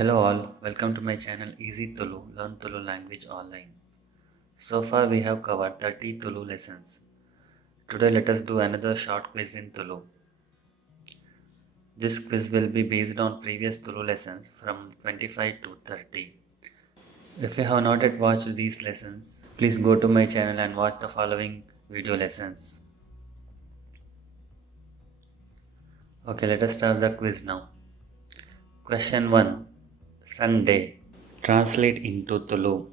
Hello all, welcome to my channel Easy Tulu, Learn Tulu language online. So far we have covered 30 Tulu lessons. Today let us do another short quiz in Tulu. This quiz will be based on previous Tulu lessons from 25 to 30. If you have not yet watched these lessons, please go to my channel and watch the following video lessons. Okay, let us start the quiz now. Question 1. Sunday. Translate into Tulu.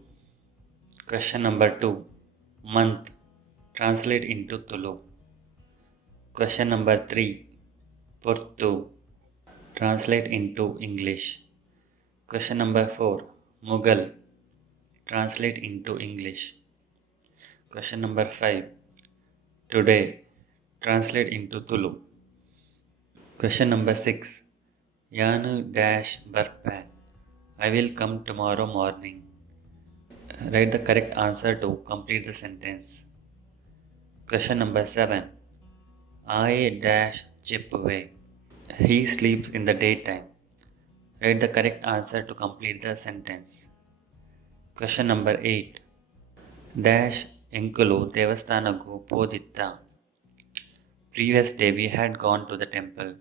Question number 2. Month. Translate into Tulu. Question number 3. Purtu. Translate into English. Question number 4. Mughal. Translate into English. Question number 5. Today. Translate into Tulu. Question number 6. Yanu dash barpa. I will come tomorrow morning. Write the correct answer to complete the sentence. Question number 7. I dash chip away. He sleeps in the daytime. Write the correct answer to complete the sentence. Question number 8. Dash Enkulu Devasthanagu Poditta. Previous day we had gone to the temple.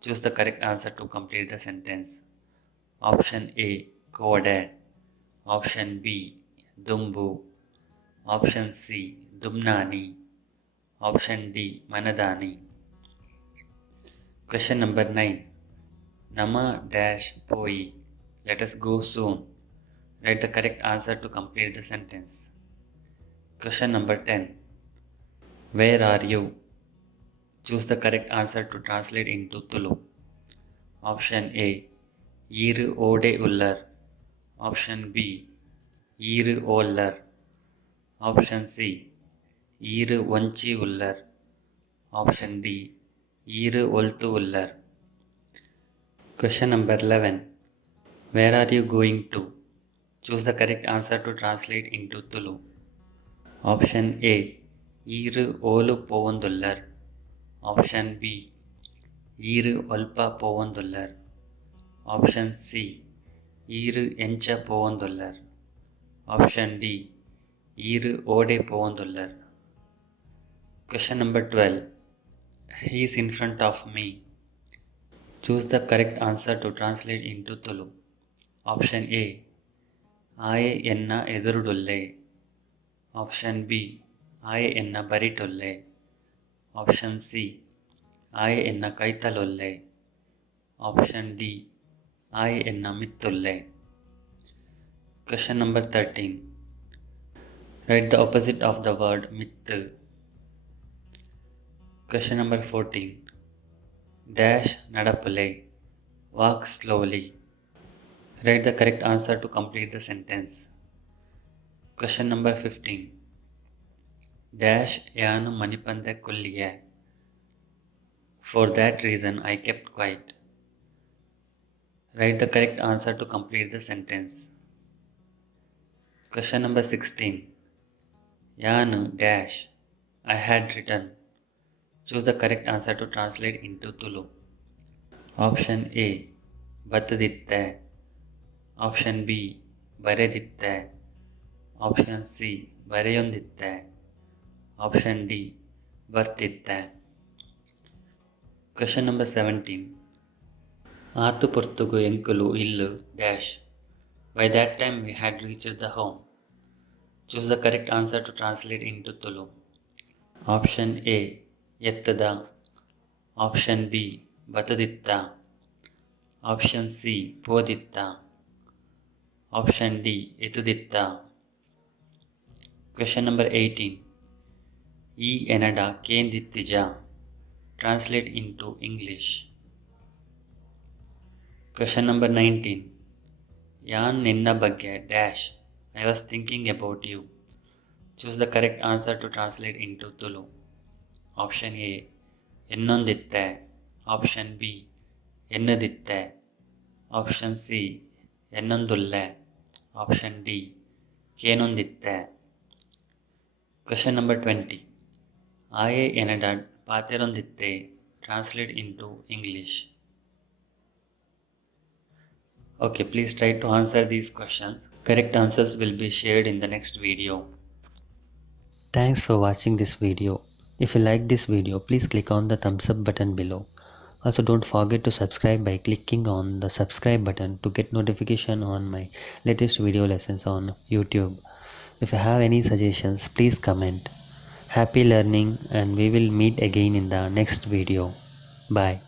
Choose the correct answer to complete the sentence. Option A. Kode. Option B. Dumbu. Option C. Dumnani. Option D. Manadani. Question number 9. Nama dash poi. Let us go soon. Write the correct answer to complete the sentence. Question number 10. Where are you? Choose the correct answer to translate into Tulu. Option A. Iru ode ullar. Option B. Iru ollar. Option C. Iru vanchi ullar. Option D. Iru oltu ullar. Question number 11. Where are you going to? Choose the correct answer to translate into Tulu. Option A. Iru olu povandullar. Option B. Iru olpa povandullar. Option C. Iru encha povandullar. Option D. Iru ode povandullar. Question number 12. He is in front of me. Choose the correct answer to translate into Tulu. Option A. Aye enna edurudulle. Option B. Aye enna baritulle. Option C. Aye enna kaitalolle. Option D. Aye enna mittulle. Question number 13. Write the opposite of the word mittu. Question number 14. Dash nadappule. Walk slowly. Write the correct answer to complete the sentence. Question number 15. Dash yanu manipande kulliye. For that reason I kept quiet. Write the correct answer to complete the sentence. Question number 16. Yanu dash. I had written. Choose the correct answer to translate into Tulu. Option A. Battaditte. Option B. Bareditte. Option C. Bareyonditte. Option D. Bartitte. Question number 17. Aatu Portugu Enkulu Illu dash. By that time we had reached the home. Choose the correct answer to translate into Tulu. Option A. Yettada. Option B. Bataditta. Option C. Poditta. Option D. Etuditta. Question number 18. E enada kendittija. Translate into English. Question number 19. Yan ninna bagge dash. I was thinking about you. Choose the correct answer to translate into Tulu. Option A. Ennonditte. Option B. Ennaditte. Option C. Ennondulle. Option D. Kenonditte. Question number 20. Aye enadad pateronditte. Translate into English. Okay, please try to answer these questions. Correct answers will be shared in the next video. Thanks for watching this video. If you like this video, please click on the thumbs up button below. Also, don't forget to subscribe by clicking on the subscribe button to get notification on my latest video lessons on YouTube. If you have any suggestions, please comment. Happy learning, and we will meet again in the next video. Bye.